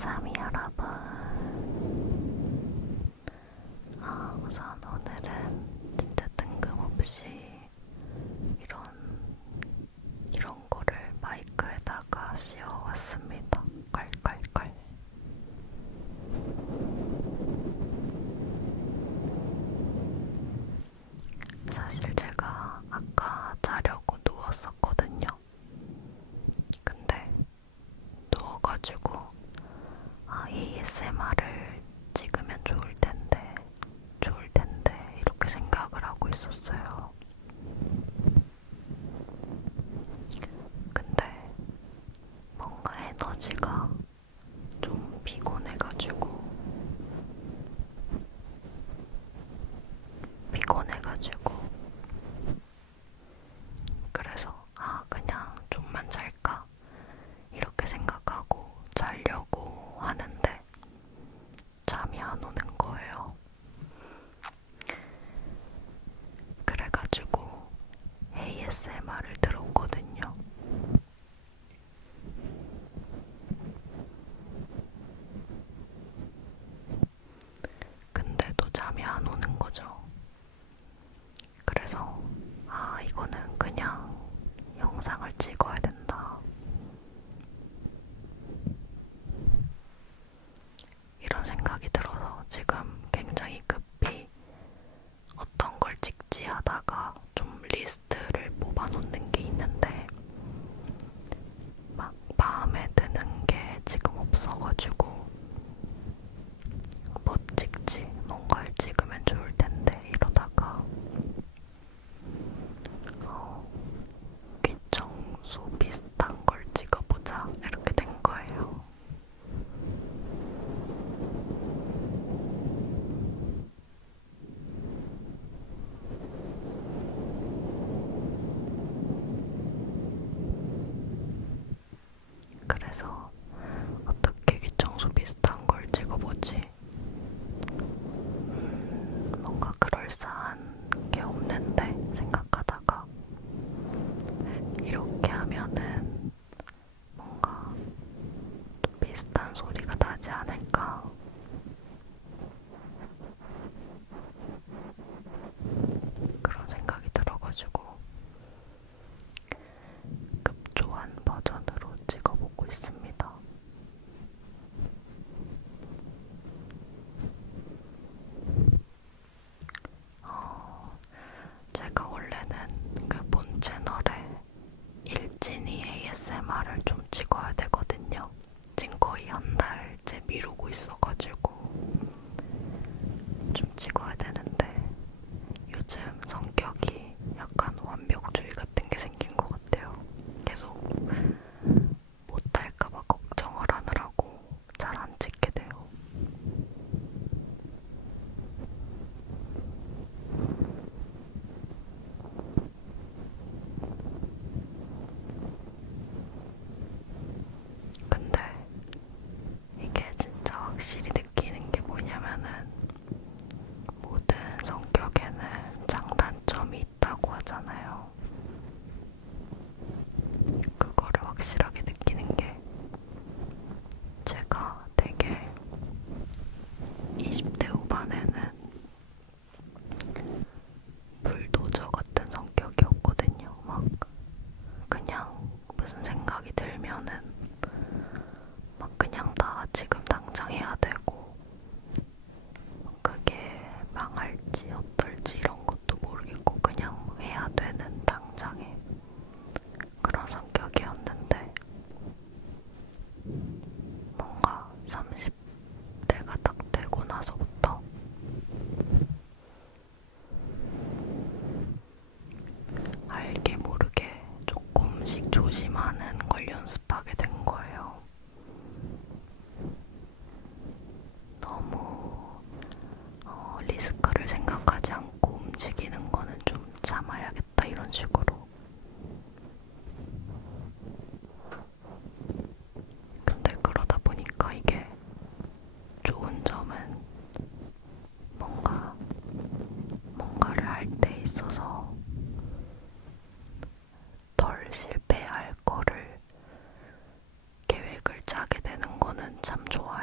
3위 여러분. 우선 오늘은 진짜 뜬금없이 이런 거를 마이크에다가 씌워왔습니다. 깔깔깔. 사실 제가 아까 자려고 누웠었거든요. 근데 누워가지고 ASMR을 찍으면 좋을 텐데 이렇게 생각을 하고 있었어요. 근데 뭔가 에너지가 좀 피곤해가지고 그래서 그냥 좀만 잘까 이렇게 생각하고 자려고 하는데 잠이 안 오는 거예요. 그래가지고 ASMR을 들었거든요. 근데도 잠이 안 오는 거죠. 그래서 이거는 그냥 영상을 찍어야 된다. 이런 생각이 들어서 지금 굉장히 급히 어떤 걸 찍지 하다가 좀 리스트를 뽑아놓는 게 있는데 막 마음에 드는 게 지금 없어가지고 못 찍지. 뭔가를 찍으면 좋을 텐데 이러다가 귀청소 비슷한 걸 찍어보자 이렇게 된 거예요. 그래서 어떻게 귀청소 비슷한 걸 찍어보지? 뭔가 그럴싸한 게 없는데 생각하다가 이렇게 하면은 뭔가 또 비슷한 소리가 나지 않을까? 그런 생각이 들어가지고 급조한 버전으로 찍어보고 있습니다. 제가 원래는 그 본 채널에 일진이 ASMR을 좀 찍어야 되거든요. 지금 거의 한 달째 미루고 있어가지고 좀 찍어야 되는데 요즘 성격이 약간 완벽주의 같은 게 생긴 것 같아요. 계속 못할까봐 걱정을 하느라고 잘 안 찍게 돼요. 근데 이게 진짜 확실히 느끼는 게 뭐냐면은 모든 성격에는 장단점이 있다고 하잖아요. 그거를 확실하게 느끼는 게 제가 되게 20대 후반에는 불도저 같은 성격이었거든요. 막 그냥 무슨 생각이 들면은 막 그냥 다 지금 당장 해야 되고 그게 망할지 어떨지 이런 것도 모르겠고 그냥 해야 되는 당장에 그런 성격이었는데 뭔가 30대가 딱 되고 나서부터 알게 모르게 조금씩 조심하는 걸 연습하게 된 거예요. 너무 리스크를 생각하지 않고 움직이는 거는 좀 참아야겠다 이런 식으로. 근데 그러다 보니까 이게 좋은 점은 뭔가를 할 때 있어서 덜 실패할 거를 계획을 짜게 되는 거는 참 좋아요.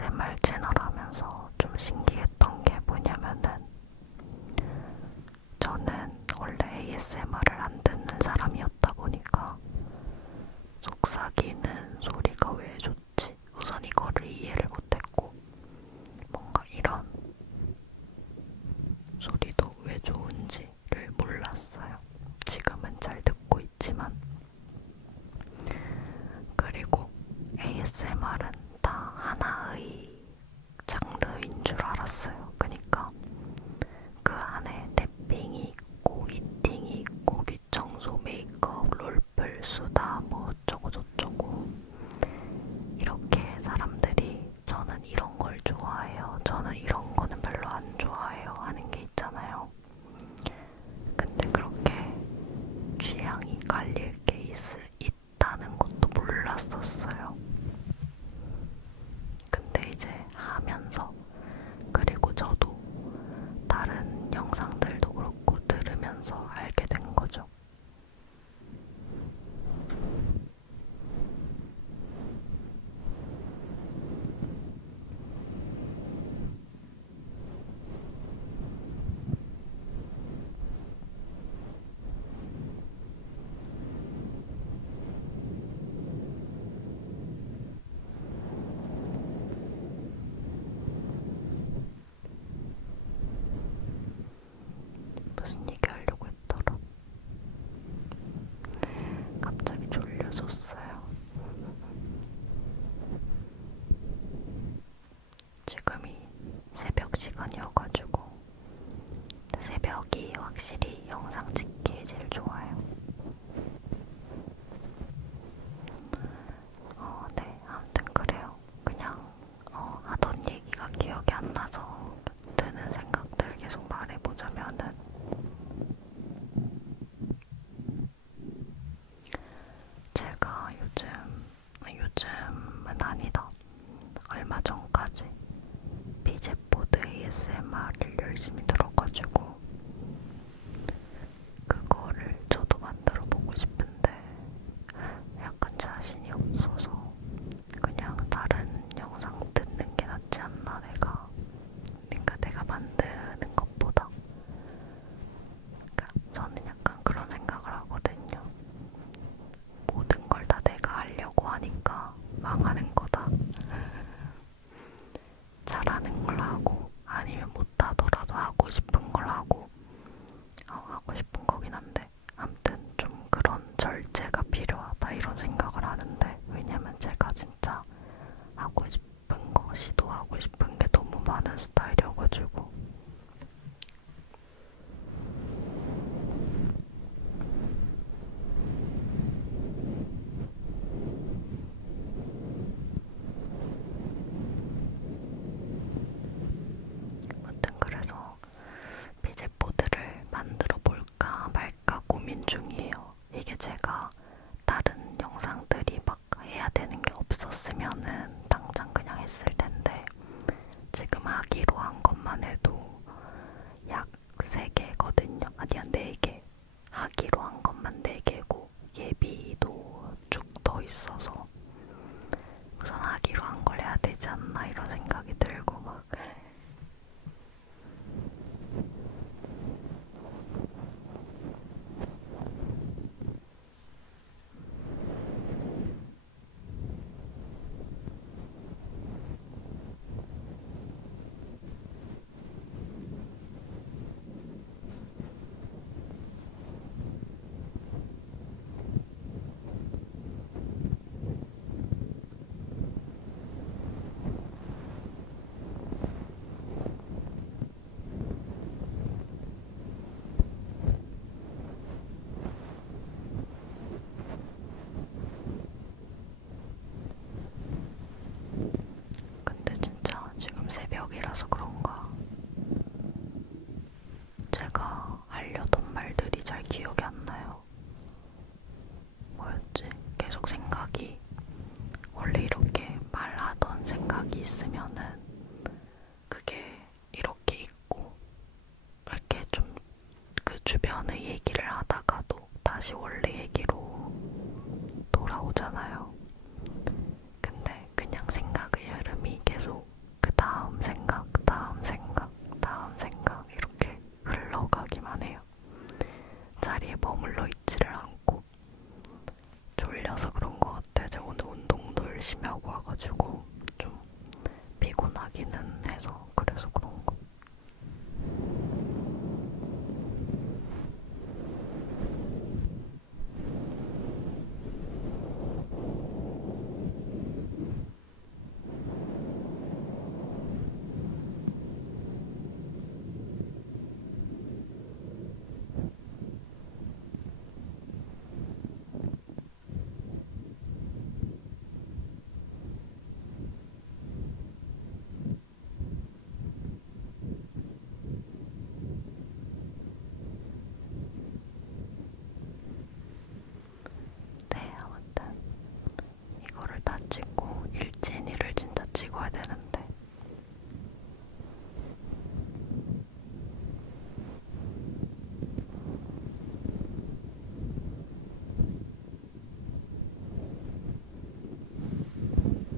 ASMR 채널 하면서 좀 신기했던 게 뭐냐면은 저는 원래 ASMR을 안 듣는 사람이었다 보니까 속삭이는 소리가 왜 좋지? 우선 이거를 이해를 못했고 뭔가 이런 소리도 왜 좋은지를 몰랐어요. 지금은 잘 듣고 있지만. 그리고 ASMR은 다 하나의 장르인 줄 알았어요. 그니까 그 안에 탭핑이 있고 이팅이 있고 귀청소, 메이크업, 롤플, 수다 뭐 어쩌고 저쩌고 이렇게 사람들이 저는 이런 걸 좋아해요. 저는 이런 거는 별로 안 좋아해요. 하는 게 있잖아요. 근데 그렇게 취향이 갈릴 게 있다는 것도 몰랐었어요. 근데 이제 하면서 그리고 저도 다른 영상들도 그렇고 들으면서 알게 된 거죠. 무슨 얘기 하려고 했더라? 갑자기 졸려졌어요. 지금이 새벽 시간이어가지고 새벽이 확실히 영상 찍기에 제일 좋아요. 네, 아무튼 그래요. 그냥 하던 얘기가 기억이 안 나서 드는 생각들 계속 말해보자면은 제가 요즘은 아니다. 얼마 전까지 비제포드 ASMR을 열심히 들어가지고 그거를 저도 만들어 보고 싶은데 약간 자신이 없어서 그냥 다른 영상 듣는 게 낫지 않나 내가. 그러니까 내가 만드는 것보다. 그러니까 저는 약간 그런 생각을 하거든요. 모든 걸 다 내가 하려고 하니까 망하는 거다. 잘하는 걸 하고 아니면 못하더라도 하고 싶은 걸 하고 하고 싶은 거긴 한데 아무튼 좀 그런 절제가 필요하다 이런 생각을 하는데 왜냐면 제가 진짜 하고 싶은 거 시도하고 싶은 게 너무 많은 스타일이어가지고 아무튼 그래서 비제포드를 만들어 볼까 말까 고민 중이에요. 이게 제가 다른 영상들이 막 해야 되는 게 없었으면은 당장 그냥 했을 텐데 지금 하기로 한 것만 해도 약 3개거든요. 아니야 4개. 하기로 한 것만 4개고 예비도 쭉 더 있어서 우선 하기로 한 걸 해야 되지 않나 이런 생각이 들고 막 근데 진짜 지금 새벽이라서 그런가 제가 하려던 말들이 잘 기억이 안 나요. 뭐였지? 계속 생각이 원래 이렇게 말하던 생각이 있으면은 그게 이렇게 있고 이렇게 좀 그 주변의 얘기를 하다가도 다시 원래 얘기로 돌아오잖아요. 근데 그냥 생각의 흐름이 계속 있어가지고 좀 피곤하기는 해서 그래서 그런 거. 네, 아무튼 이거를 다 찍고 일진이를 진짜 찍어야 되는데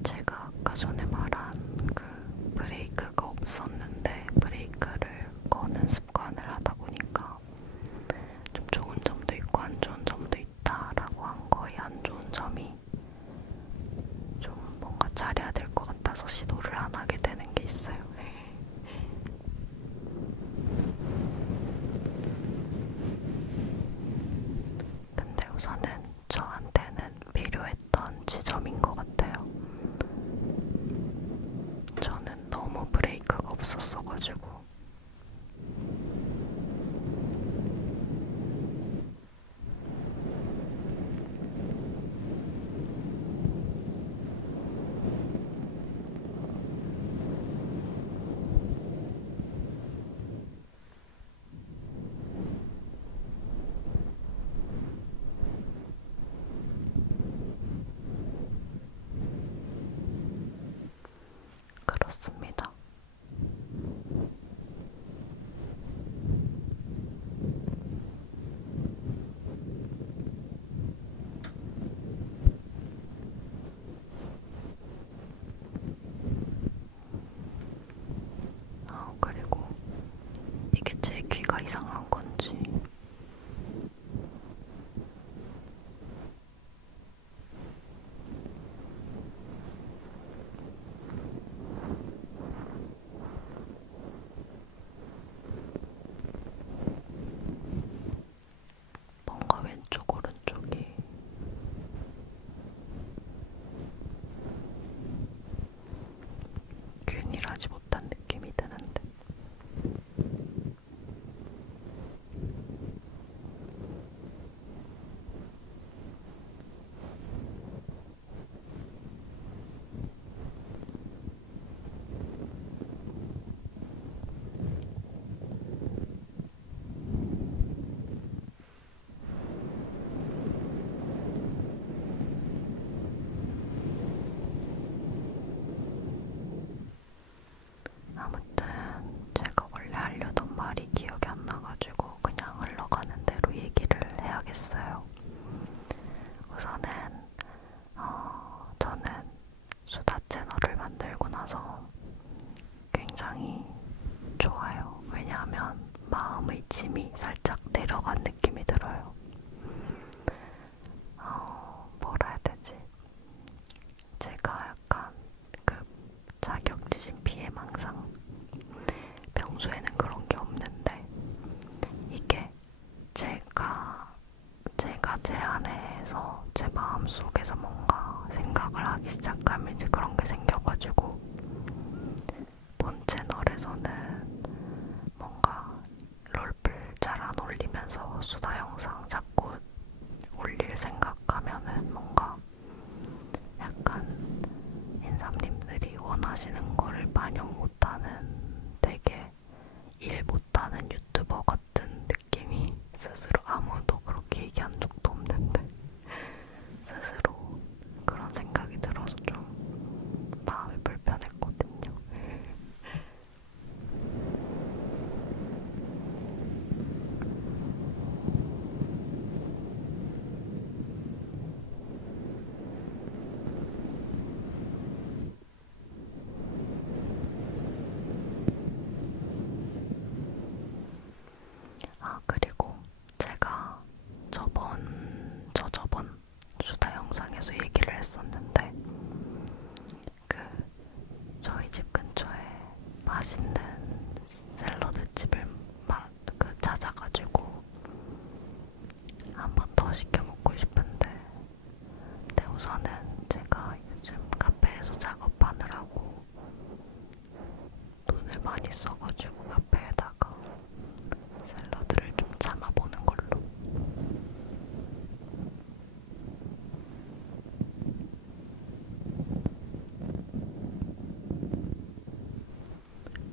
제가 아까 전에 말한 그 브레이크가 없었는데 브레이크를 거는 습관을 하다 보니까 좀 좋은 점도 있고 안 좋은 점도 있다라고 한 거에 안 좋은 점이 좀 뭔가 잘해야 될 것 같아서 시도를 안 하게 되는 게 있어요. 근데 우선은 저한테는 필요했던 지점인 것 같아요. 저는 너무 브레이크가 없었어가지고 그렇습니다. 그리고 이게 제 귀가 이상한 건지 뭔가 왼쪽 오른쪽이 균일하지 못한 느낌이 드는데 아무튼 제가 원래 하려던 말이 기억이 안 나가지고 그냥 흘러가는 대로 얘기를 해야겠어요. 우선은 저는 수다 채널을 만들고 나서 굉장히 좋아요. 왜냐하면 마음의 짐이 살짝 내려간 느낌이 들어요. 뭐라 해야 되지? 제가 약간 그 자격지심 피해망상 평소에는 그런 게 없는데 이게 제가 제 안에서 제 마음속에서 뭔가 생각을 하기 시작하면 이제 그런 게 생겨가지고 본 채널에서는 뭔가 롤플 잘 안 올리면서 수다 영상 자꾸 올릴 생각하면은 뭔가 약간 인삼님들이 원하시는 거를 반영 못하는 되게 일 못하는 유튜버 같은 느낌이 스스로 아무도 그렇게 얘기한 적도 없는데 스스로 그런 생각이 들어서 좀 마음이 불편했거든요. 맛있는 샐러드 집을 찾아가지고 한 번 더 시켜 먹고 싶은데, 근데 우선은 제가 요즘 카페에서 작업하느라고 돈을 많이 써가지고 카페에다가 샐러드를 좀 참아보는 걸로.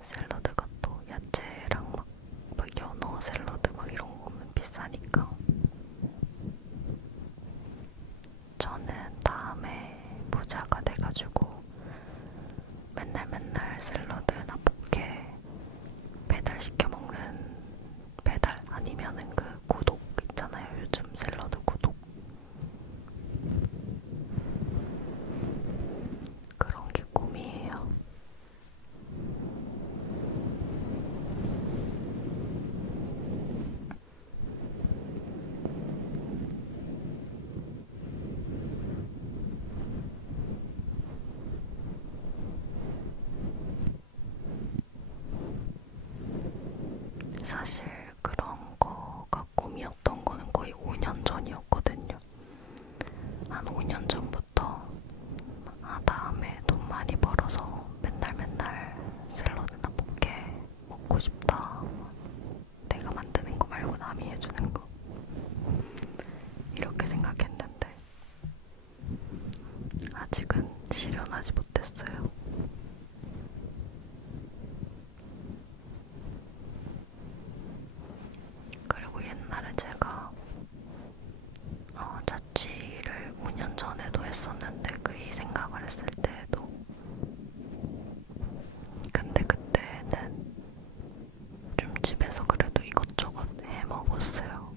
샐러드가 또 야채랑 막 연어 샐러드 막 이런 거면 비싸니까 저는 다음에 부자가 돼가지고 맨날 샐러드나 포케 배달시켜 먹는, 배달 아니면은 그 구독 있잖아요. 요즘 샐러드 구독. 그런 게 꿈이에요. 사실 그런 거가 꿈이었던 거는 거의 5년 전이었거든요. 한 5년 전부터 다음에 돈 많이 벌어서 맨날 샐러드나 포케 먹고 싶다. 내가 만드는 거 말고 남이 해주는 거. 이렇게 생각했는데 아직은 실현하지 못했어요. 그리고 옛날에 제가 자취를 5년 전에도 했었는데 그 이 생각을 했을 때도, 근데 그때는 좀 집에서 그래도 이것저것 해 먹었어요.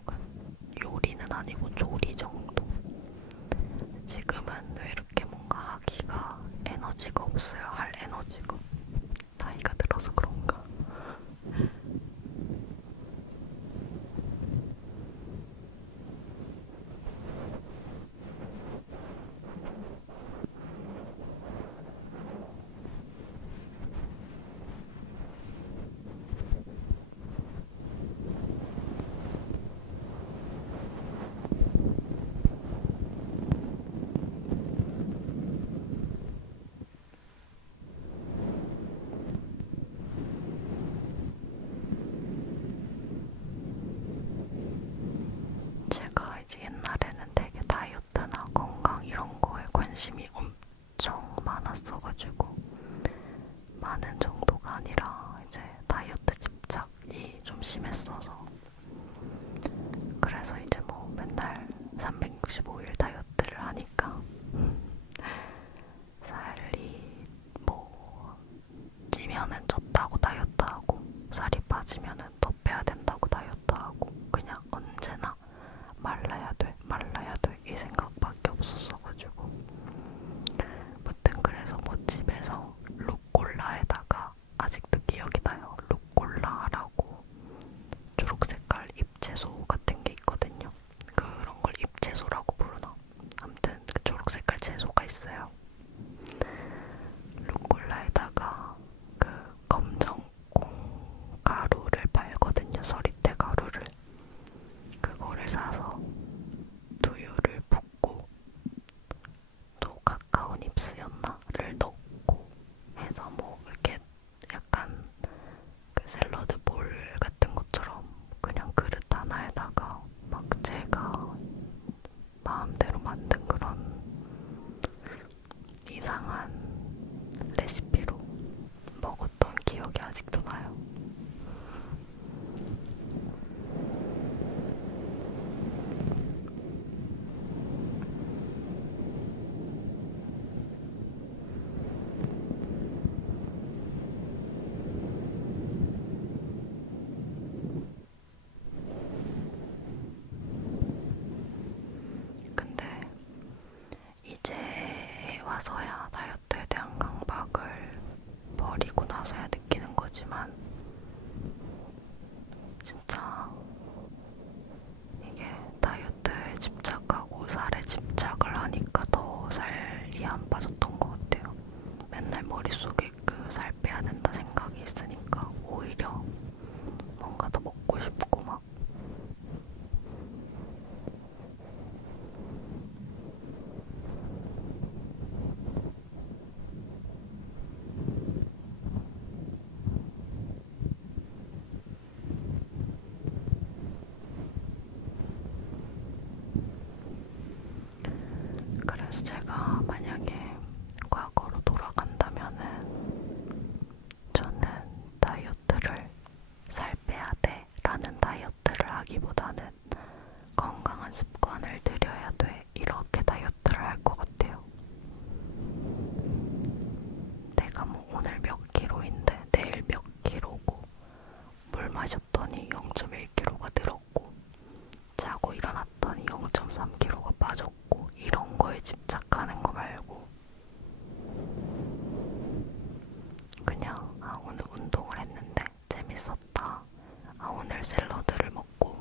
요리는 아니고 조리 정도. 지금은 왜 이렇게 뭔가 하기가 에너지가 없어요. 할 에너지가. 나이가 들어서 그런가. 제가 이제 옛날에는 되게 다이어트나 건강 이런 거에 관심이 엄청 많았어가지고, 많은 정도가 아니라 이제 다이어트 집착이 좀 심했어서, 그래서 이제 뭐 맨날 365일 다이어트를 하니까 살이 뭐 찌면은 쪘다고 다이어트하고, 살이 빠지면은 더 빼야 된다고 다이어트하고, 그냥 언제나 말라야 돼 이 생각밖에 없었어가지고, 무튼 그래서 뭐 집에서 루꼴라에다가, 아직도 기억이 나요. 루꼴라라고 초록색깔 잎채소 같은 게 있거든요. 그런 걸 잎채소라고 부르나? 아무튼 그 초록색깔 채소가 있어요. 루꼴라에다가 그 검정콩 가루를 팔거든요. 서리태 가루를. 그거를 사서 두유를 붓고 또 카카오 닙스였나를 넣고 해서 뭐 이렇게 약간 그 샐러드 볼 같은 것처럼 그냥 그릇 하나에다가 막 제가 마음대로 만든 그런 이상한 레시피로 먹었던 기억이 아직도 나요. 근데 이제 와서야 다이어트에 대한 강박을 버리고 나서야 느끼는 거지만, 진짜 이게 다이어트에 집착하고 살에 집착을 하니까 더 살이 안 빠졌던 것 같아요. 맨날 머릿속에 그 살 빼야 된다 생각이 오늘 몇 킬로인데 내일 몇 킬로고, 물 마셨더니 0.1kg가 늘었고, 자고 일어났더니 0.3kg가 빠졌고, 이런 거에 집착하는 거 말고 그냥 오늘 운동을 했는데 재밌었다. 오늘 샐러드를 먹고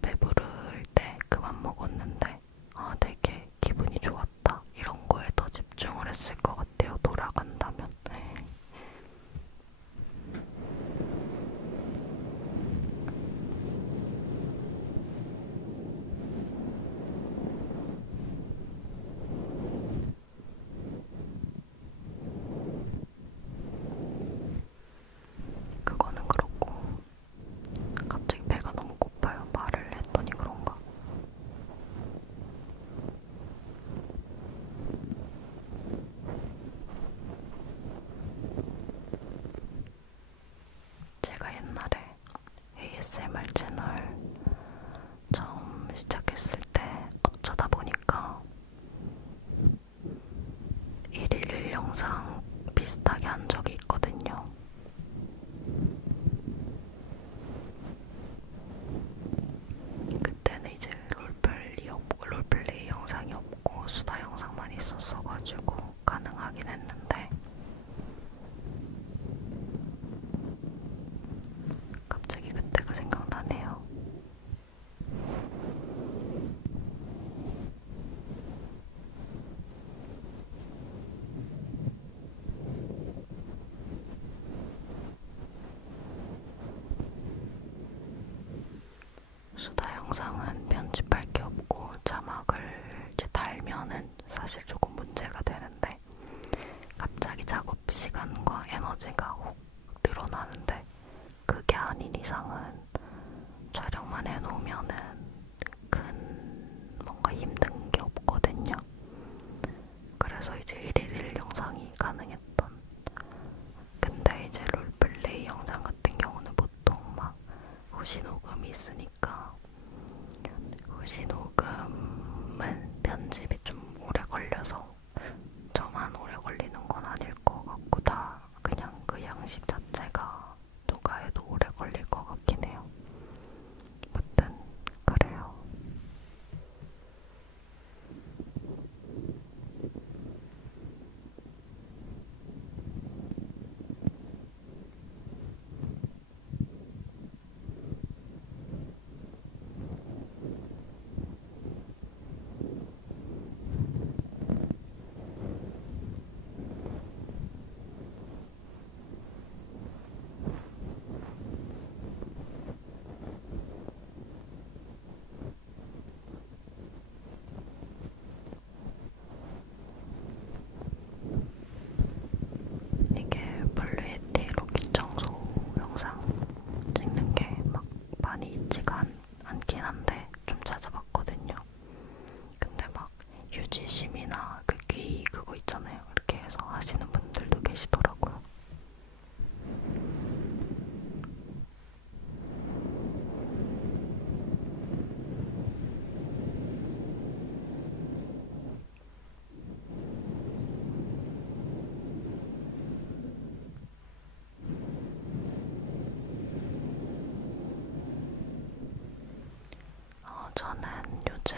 배부를 때 그만 먹었는데 되게 기분이 좋았다. 이런 거에 더 집중을 했을 것 같아요. 돌아간다면. 네. 그거는 그렇고 갑자기 배가 너무 고파요. 말을 했더니 그런가. 제가 옛날에 ASMR 채널 처음 시작했을 때 어쩌다 보니까 1일 1영상 비슷하게 한 적이 있거든요. 그때는 이제 롤플레이 영상이 없고 수다 영상만 있었어가지고 가능하긴 했는데, 갑자기 그때가 생각나네요. 수다 영상은 편집할 게 없고 자막을 이제 달면은 사실 조금 문제가 되는데, 갑자기 작업 시간과 에너지가 훅 늘어나는데, 그게 아닌 이상은 촬영만 해놓으면은 큰 뭔가 힘든 게 없거든요. 그래서 이제 1일 1영상이 가능했던. 근데 이제 롤플레이 영상 같은 경우는 보통 막 후시 녹음이 있으니까, 후시 녹음은 편집이 좀 오래 걸려서 저만 오래 걸리는 건 아닐 것 같고, 다 그냥 그 양식 자체가 누가 해도 오래 걸릴 것 같긴 해요. 아무튼 그래요. 이게 블루에티로 뒷청소 영상 찍는 게 막 많이 있지가 않긴 한데 좀 찾아봤거든요. 근데 막 유지심이나 그 귀 그거 있잖아요. 이렇게 해서 하시는 분들도 계시더라고요. 저는 요즘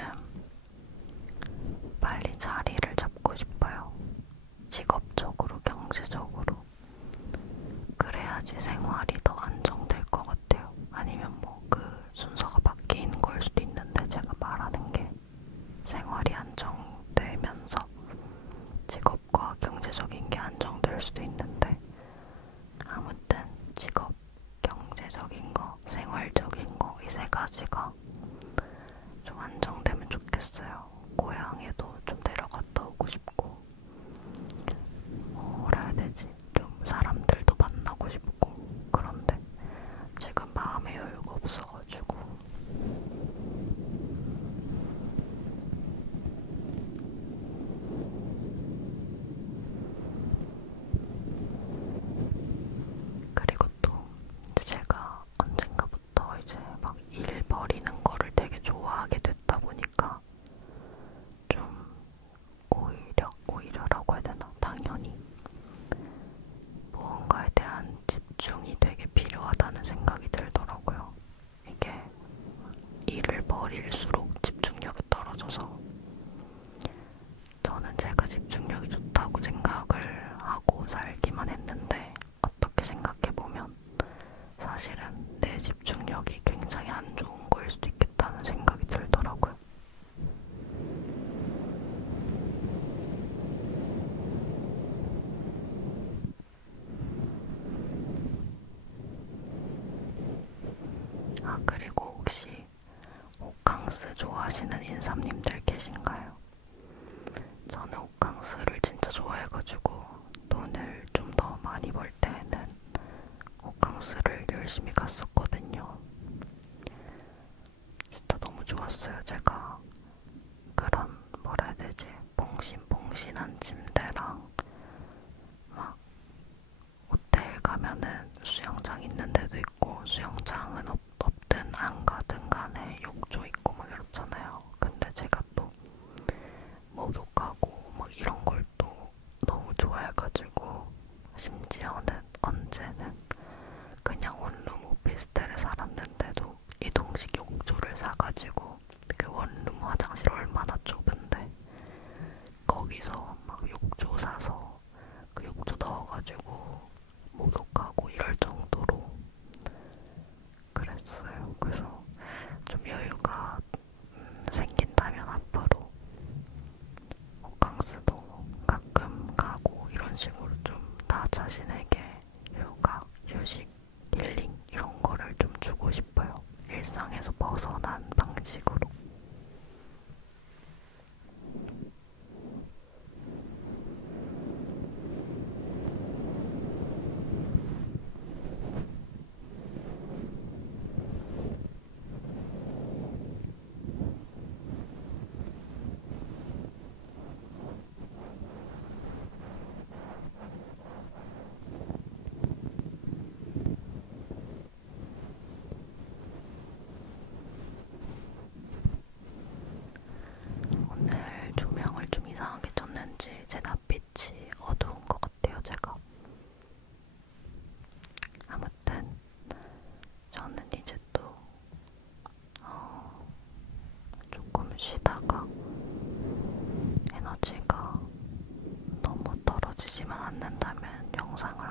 빨리 자리를 잡고 싶어요. 직업적으로, 경제적으로. 그래야지 생활이 더 안정될 것 같아요. 아니면 뭐 그 순서가 바뀌는 걸 수도 있는데, 제가 말하는 게 생활이 안정되면서 직업과 경제적인 게 안정될 수도 있는데, 아무튼 직업, 경제적인 거, 생활적인 거, 이 세 가지가 좀 열심히 갔었거든요. 진짜 너무 좋았어요. 제가 그런 뭐라 해야 되지? 봉신봉신한 침대랑 막 호텔 가면은 수영장 있는 데도 있고 수영장은 없든 안 가든 간에 욕조 있고 막 이렇잖아요. 근데 제가 또 목욕하고 막 이런 걸 또 너무 좋아해가지고 심지어는 언제는 그냥 원룸 오피스텔에 살았는데도 이동식 욕조를 사가지고 그 원룸 화장실 얼마나 좁은데 거기서 막 욕조 사서 그 욕조 넣어가지고 목욕하고 이럴 정도로 그랬어요. 그래서 좀 여유가 생긴다면 앞으로 호캉스도 가끔 가고 이런 식으로 좀 나 자신에게 휴가, 휴식, 힐링 이런 거를 좀 주고 싶어요. 일상에서 벗어난 방식으로. 오늘 조명을 좀 이상하게 쳤는지 제 낯빛이 어두운 것 같아요, 제가. 아무튼 저는 이제 또 조금 쉬다가 에너지가 너무 떨어지지만 않는다면 영상을